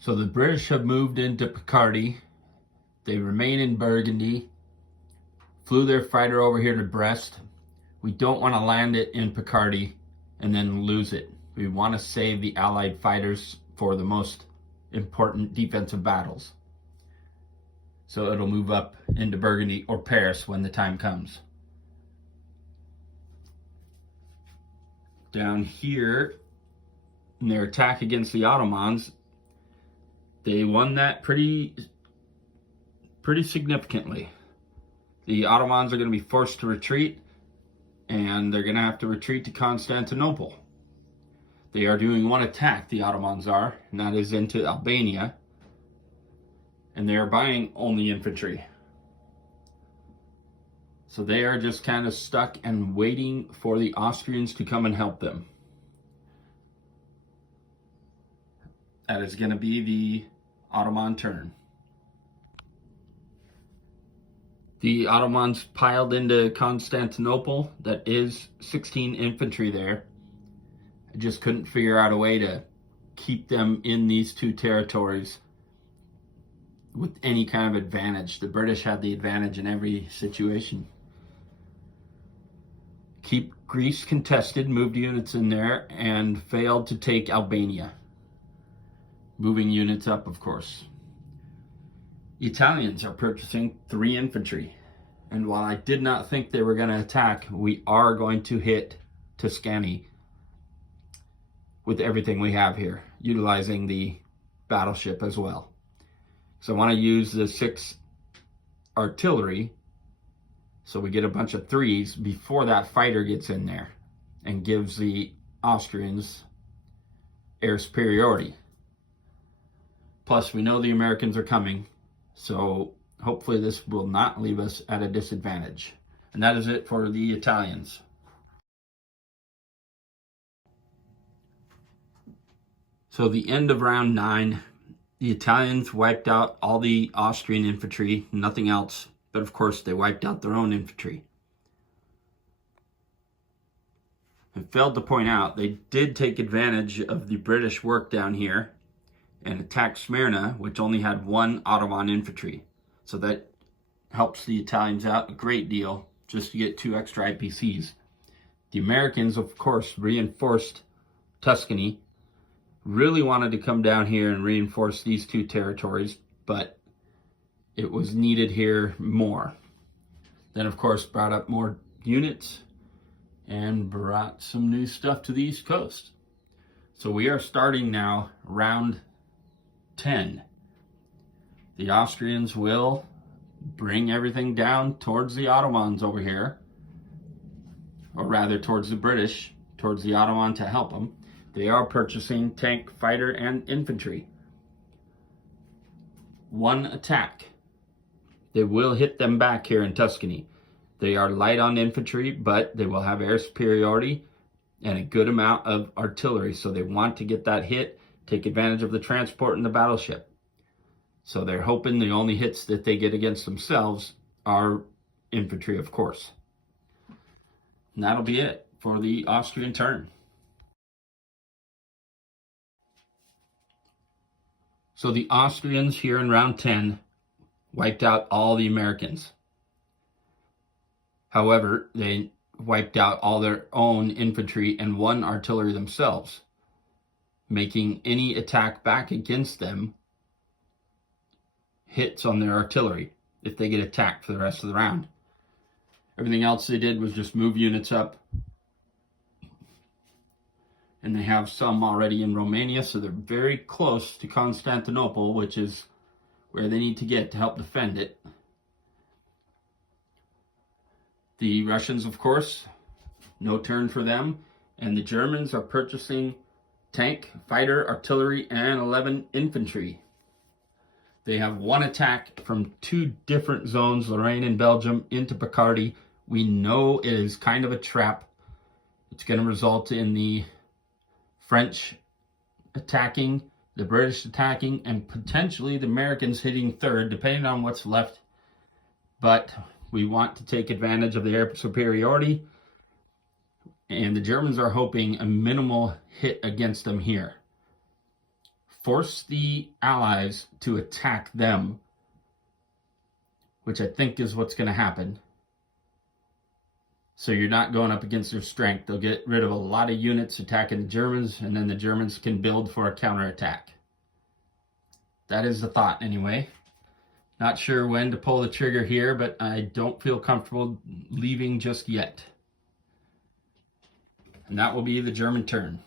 So the British have moved into Picardy. They remain in Burgundy. Flew their fighter over here to Brest. We don't want to land it in Picardy and then lose it. We want to save the Allied fighters for the most important defensive battles. So it'll move up into Burgundy or Paris when the time comes. Down here, in their attack against the Ottomans, they won that pretty significantly. The Ottomans are going to be forced to retreat, and they're going to have to retreat to Constantinople. They are doing one attack, the Ottomans are, and that is into Albania, and they are buying only infantry. So they are just kind of stuck and waiting for the Austrians to come and help them. That is going to be the Ottoman turn. The Ottomans piled into Constantinople. That is 16 infantry there. I just couldn't figure out a way to keep them in these two territories with any kind of advantage. The British had the advantage in every situation. Keep Greece contested, moved units in there, and failed to take Albania. Moving units up, of course. The Italians are purchasing 3 infantry. And while I did not think they were going to attack, we are going to hit Tuscany with everything we have here, utilizing the battleship as well. So I want to use the 6 artillery so we get a bunch of 3s before that fighter gets in there and gives the Austrians air superiority. Plus, we know the Americans are coming, so hopefully this will not leave us at a disadvantage. And that is it for the Italians. So the end of round 9, the Italians wiped out all the Austrian infantry, nothing else, but of course they wiped out their own infantry. I failed to point out, they did take advantage of the British work down here and attacked Smyrna, which only had 1 Ottoman infantry. So that helps the Italians out a great deal, just to get 2 extra IPCs. The Americans, of course, reinforced Tuscany. Really wanted to come down here and reinforce these 2 territories, but it was needed here more. Then, of course, brought up more units and brought some new stuff to the East Coast. So we are starting now round 10. The Austrians will bring everything down towards the Ottomans over here, or rather towards the British, towards the Ottoman to help them. They are purchasing tank, fighter, and infantry. 1 attack. They will hit them back here in Tuscany. They are light on infantry, but they will have air superiority and a good amount of artillery. So they want to get that hit, take advantage of the transport and the battleship. So they're hoping the only hits that they get against themselves are infantry, of course. And that'll be it for the Austrian turn. So the Austrians here in round 10 wiped out all the Americans. However, they wiped out all their own infantry and 1 artillery themselves, making any attack back against them hits on their artillery if they get attacked for the rest of the round. Everything else they did was just move units up. And they have some already in Romania, so they're very close to Constantinople, which is where they need to get to help defend it. The Russians, of course, no turn for them. And the Germans are purchasing tank, fighter, artillery, and 11 infantry. They have 1 attack from 2 different zones, Lorraine and Belgium, into Picardy. We know it is kind of a trap. It's going to result in the French attacking, the British attacking, and potentially the Americans hitting third, depending on what's left. But we want to take advantage of the air superiority, and the Germans are hoping a minimal hit against them here. force the Allies to attack them, which I think is what's going to happen. So you're not going up against their strength. They'll get rid of a lot of units attacking the Germans, and then the Germans can build for a counterattack. That is the thought anyway. Not sure when to pull the trigger here, but I don't feel comfortable leaving just yet. And that will be the German turn.